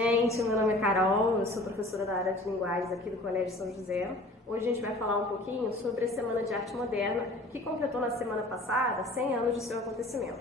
Gente, meu nome é Carol, eu sou professora da área de linguagens aqui do Colégio São José. Hoje a gente vai falar um pouquinho sobre a Semana de Arte Moderna, que completou na semana passada 100 anos de seu acontecimento.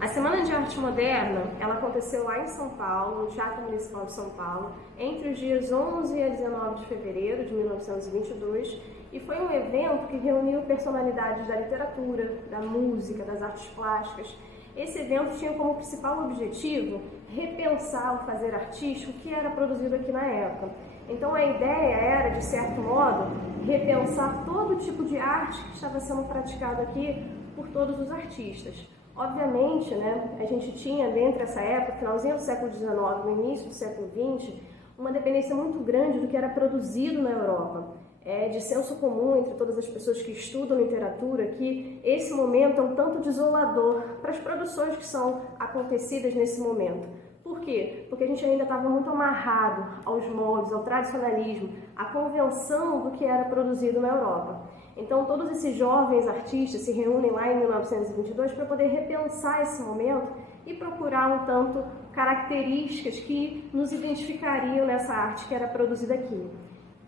A Semana de Arte Moderna, ela aconteceu lá em São Paulo, no Teatro Municipal de São Paulo, entre os dias 11 e 19 de fevereiro de 1922, e foi um evento que reuniu personalidades da literatura, da música, das artes plásticas. Esse evento tinha como principal objetivo repensar o fazer artístico que era produzido aqui na época. Então a ideia era, de certo modo, repensar todo tipo de arte que estava sendo praticado aqui por todos os artistas. Obviamente, a gente tinha dentro dessa época, finalzinho do século XIX, no início do século XX, uma dependência muito grande do que era produzido na Europa. É de senso comum entre todas as pessoas que estudam literatura que esse momento é um tanto desolador para as produções que são acontecidas nesse momento. Por quê? Porque a gente ainda estava muito amarrado aos moldes, ao tradicionalismo, à convenção do que era produzido na Europa. Então todos esses jovens artistas se reúnem lá em 1922 para poder repensar esse momento e procurar um tanto características que nos identificariam nessa arte que era produzida aqui.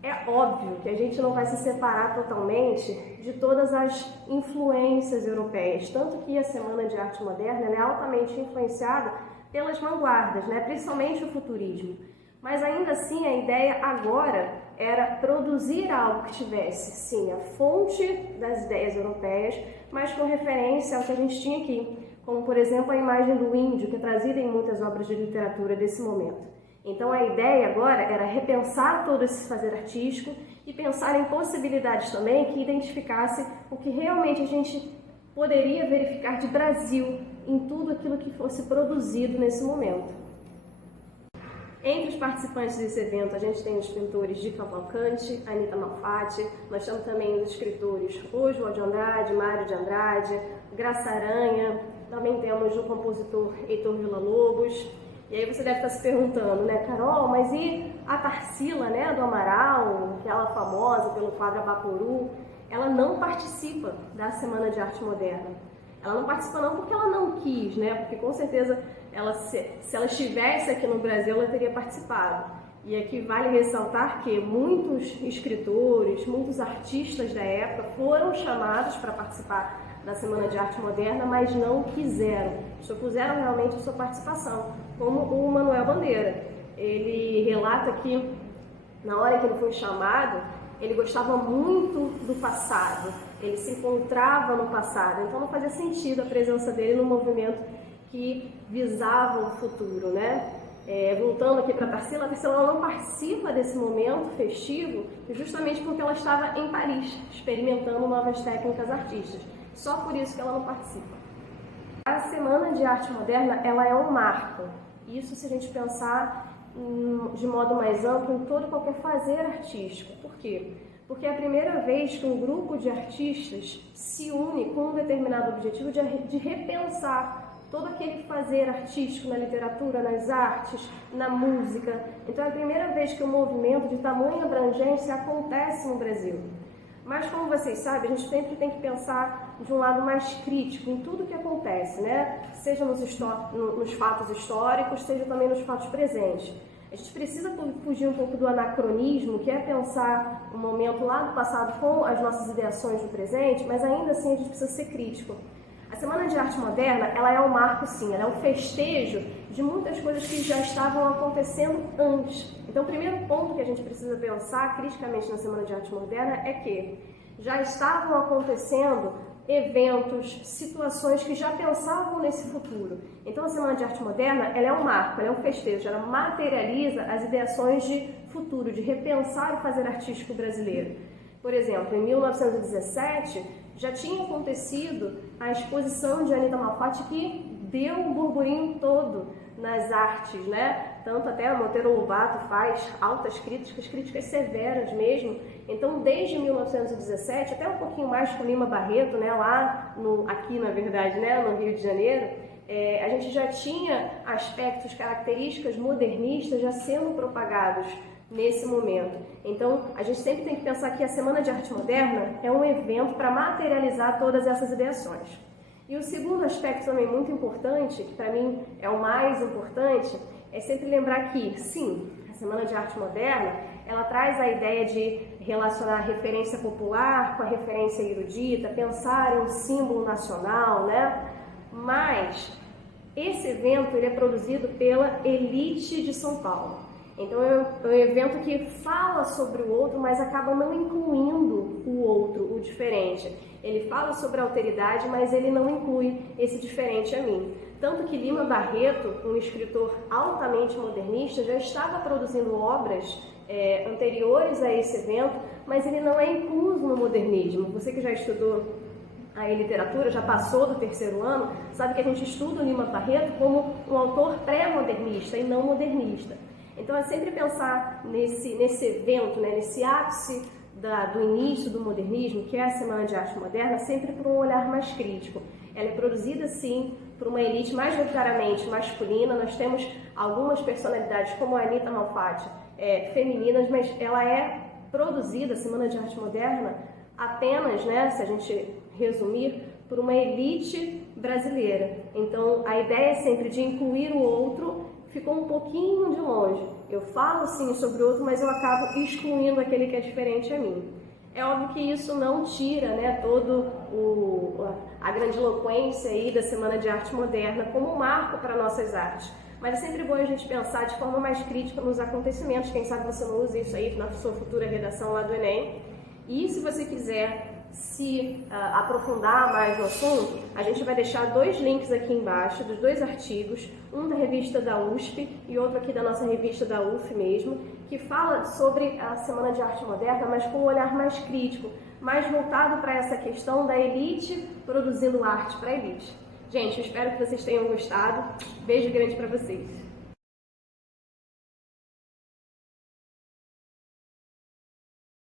É óbvio que a gente não vai se separar totalmente de todas as influências europeias, tanto que a Semana de Arte Moderna é altamente influenciada pelas vanguardas, principalmente o futurismo. Mas ainda assim a ideia agora era produzir algo que tivesse, sim, a fonte das ideias europeias, mas com referência ao que a gente tinha aqui, como por exemplo a imagem do índio, que é trazida em muitas obras de literatura desse momento. Então a ideia agora era repensar todo esse fazer artístico e pensar em possibilidades também que identificasse o que realmente a gente poderia verificar de Brasil em tudo aquilo que fosse produzido nesse momento. Entre os participantes desse evento, a gente tem os pintores Di Cavalcanti, Anita Malfatti, nós temos também os escritores Oswald de Andrade, Mário de Andrade, Graça Aranha, também temos o compositor Heitor Villa-Lobos. E aí você deve estar se perguntando, Carol, mas e a Tarsila, do Amaral, aquela famosa pelo quadro Abaporu, ela não participa da Semana de Arte Moderna. Ela não participa não porque ela não quis, porque com certeza se ela estivesse aqui no Brasil, ela teria participado. E aqui vale ressaltar que muitos escritores, muitos artistas da época foram chamados para participar da Semana de Arte Moderna, mas não quiseram, só puseram realmente a sua participação, como o Manuel Bandeira. Ele relata que, na hora que ele foi chamado, ele gostava muito do passado, ele se encontrava no passado, então não fazia sentido a presença dele no movimento que visava o futuro, Voltando aqui para a Tarsila ela não participa desse momento festivo justamente porque ela estava em Paris, experimentando novas técnicas artísticas. Só por isso que ela não participa. A Semana de Arte Moderna, ela é um marco. Isso se a gente pensar de modo mais amplo em todo e qualquer fazer artístico. Por quê? Porque é a primeira vez que um grupo de artistas se une com um determinado objetivo de repensar todo aquele fazer artístico na literatura, nas artes, na música. Então é a primeira vez que um movimento de tamanha abrangência acontece no Brasil. Mas, como vocês sabem, a gente sempre tem que pensar de um lado mais crítico em tudo que acontece, Seja nos fatos históricos, seja também nos fatos presentes. A gente precisa fugir um pouco do anacronismo, que é pensar um momento lá do passado com as nossas ideações do presente, mas ainda assim a gente precisa ser crítico. A Semana de Arte Moderna, ela é um marco, sim, ela é um festejo de muitas coisas que já estavam acontecendo antes. Então, o primeiro ponto que a gente precisa pensar criticamente na Semana de Arte Moderna é que já estavam acontecendo eventos, situações que já pensavam nesse futuro. Então, a Semana de Arte Moderna, ela é um marco, ela é um festejo, ela materializa as ideações de futuro, de repensar o fazer artístico brasileiro. Por exemplo, em 1917, já tinha acontecido a exposição de Anita Malfatti que deu um burburinho todo nas artes, Tanto até o Monteiro Lobato faz altas críticas severas mesmo. Então, desde 1917, até um pouquinho mais com Lima Barreto, aqui na verdade, no Rio de Janeiro, a gente já tinha aspectos, características modernistas já sendo propagados nesse momento. Então, a gente sempre tem que pensar que a Semana de Arte Moderna é um evento para materializar todas essas ideações. E o segundo aspecto também muito importante, que para mim é o mais importante, é sempre lembrar que, sim, a Semana de Arte Moderna, ela traz a ideia de relacionar a referência popular com a referência erudita, pensar em um símbolo nacional, né? Mas esse evento ele é produzido pela elite de São Paulo. Então é um evento que fala sobre o outro, mas acaba não incluindo o outro, o diferente. Ele fala sobre a alteridade, mas ele não inclui esse diferente a mim. Tanto que Lima Barreto, um escritor altamente modernista, já estava produzindo obras anteriores a esse evento, mas ele não é incluso no modernismo. Você que já estudou a literatura, já passou do terceiro ano, sabe que a gente estuda o Lima Barreto como um autor pré-modernista e não modernista. Então é sempre pensar nesse evento, né, nesse ápice do início do modernismo, que é a Semana de Arte Moderna, sempre por um olhar mais crítico. Ela é produzida, sim, por uma elite majoritariamente masculina. Nós temos algumas personalidades, como a Anita Malfatti, femininas, mas ela é produzida, a Semana de Arte Moderna, apenas, né, se a gente resumir, por uma elite brasileira. Então a ideia é sempre de incluir o outro, ficou um pouquinho de longe. Eu falo sim sobre o outro, mas eu acabo excluindo aquele que é diferente a mim. É óbvio que isso não tira, né, a grandiloquência aí da Semana de Arte Moderna como um marco para nossas artes. Mas é sempre bom a gente pensar de forma mais crítica nos acontecimentos. Quem sabe você não usa isso aí na sua futura redação lá do Enem. E se você quiser se aprofundar mais no assunto, a gente vai deixar 2 links aqui embaixo dos 2 artigos, um da revista da USP e outro aqui da nossa revista da UF mesmo, que fala sobre a Semana de Arte Moderna, mas com um olhar mais crítico, mais voltado para essa questão da elite produzindo arte para a elite. Gente, eu espero que vocês tenham gostado. Beijo grande para vocês!